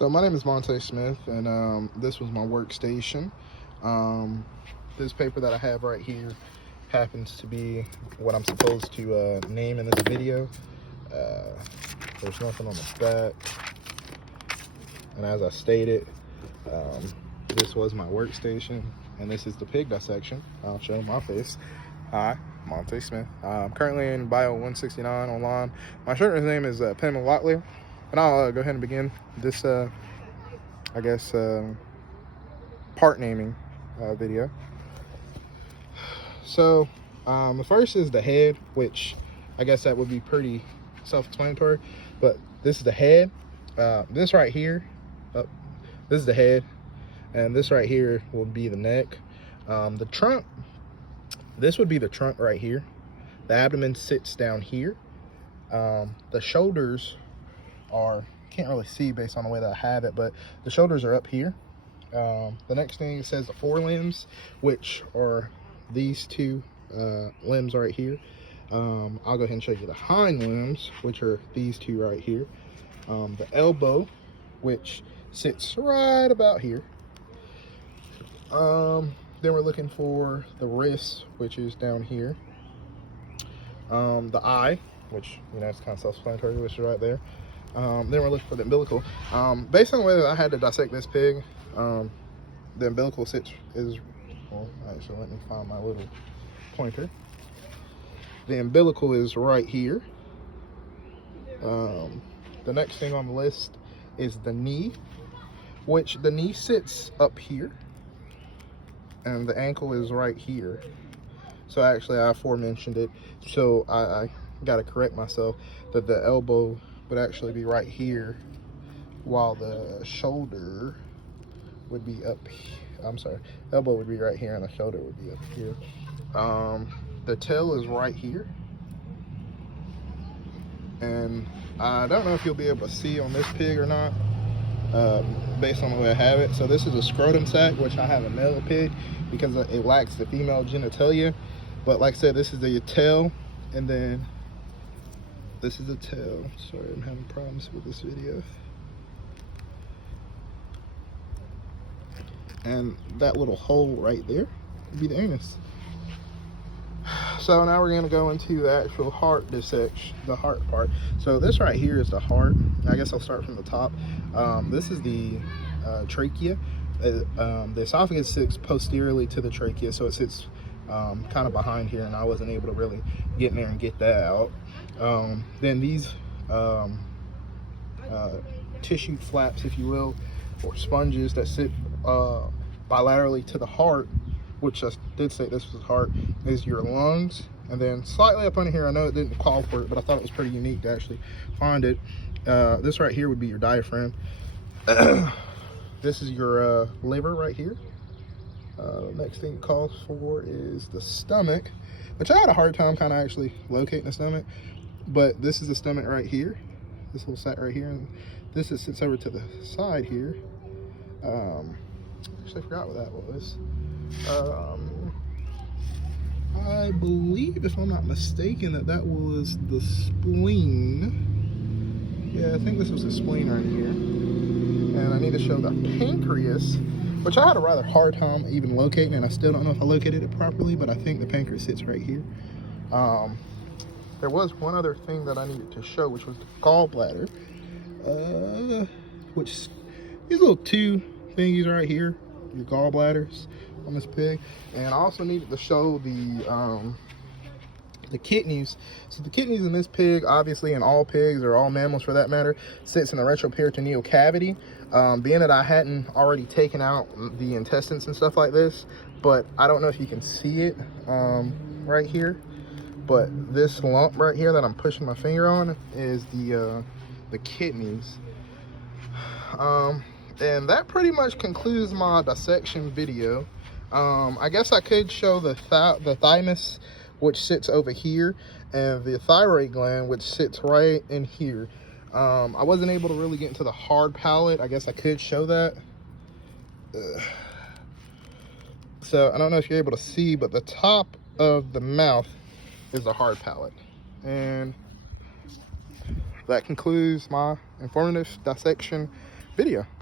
So my name is Monte Smith, and this was my workstation. This paper that I have right here happens to be what I'm supposed to name in this video. There's nothing on the back, and as I stated, this was my workstation, and this is the pig dissection. I'll show my face. Hi, Monte Smith. I'm currently in Bio 169 online. My instructor's name is Penman Lotley, and I'll go ahead and begin this, part naming video. So the first is the head, which I guess that would be pretty self-explanatory, but this is the head. This right here, this is the head, and this right here will be the neck. The trunk, this would be the trunk right here. The abdomen sits down here. The shoulders are, can't really see based on the way that I have it, but the shoulders are up here. The next thing, it says the forelimbs, which are these two limbs right here. I'll go ahead and show you the hind limbs, which are these two right here. The elbow, which sits right about here. Then we're looking for the wrist, which is down here. The eye, which, you know, it's kind of self-explanatory, which is right there. Then we're looking for the umbilical. Based on the way that I had to dissect this pig, the umbilical well, actually, let me find my little pointer. The umbilical is right here. The next thing on the list is the knee, which the knee sits up here, and the ankle is right here. So actually, I aforementioned it, so I got to correct myself that the elbow would actually be right here, while the shoulder would be up here. I'm sorry, elbow would be right here and the shoulder would be up here. The tail is right here, and I don't know if you'll be able to see on this pig or not, based on the way I have it. So this is a scrotum sac, which I have a male pig because it lacks the female genitalia. But like I said, this is the tail, and then this is the tail. Sorry, I'm having problems with this video. And that little hole right there would be the anus. So now we're going to go into the actual heart dissection, the heart part. So this right here is the heart. I guess I'll start from the top. This is the trachea. The esophagus sits posteriorly to the trachea, so it sits kind of behind here, and I wasn't able to really get in there and get that out. Then these tissue flaps, if you will, or sponges that sit bilaterally to the heart, which I did say this was heart, is your lungs. And then slightly up under here, I know it didn't call for it, but I thought it was pretty unique to actually find it. This right here would be your diaphragm. This is your liver right here. Next thing it calls for is the stomach, which I had a hard time kind of actually locating the stomach, but this is the stomach right here, this little sac right here, and this sits over to the side here. Actually, I forgot what that was. I believe, if I'm not mistaken, that was the spleen. Yeah, I think this was the spleen right here. And I need to show the pancreas, which I had a rather hard time even locating, and I still don't know if I located it properly, but I think the pancreas sits right here. There was one other thing that I needed to show, which was the gallbladder, which these little two thingies right here, your gallbladders on this pig. And I also needed to show the kidneys. So the kidneys in this pig, obviously in all pigs, or all mammals for that matter, sits in the retroperitoneal cavity. Being that I hadn't already taken out the intestines and stuff like this, but I don't know if you can see it right here, but this lump right here that I'm pushing my finger on is the kidneys. And that pretty much concludes my dissection video. I guess I could show the thymus, which sits over here, and the thyroid gland, which sits right in here. I wasn't able to really get into the hard palate. I guess I could show that. So I don't know if you're able to see, but the top of the mouth is the hard palate. And that concludes my informative dissection video.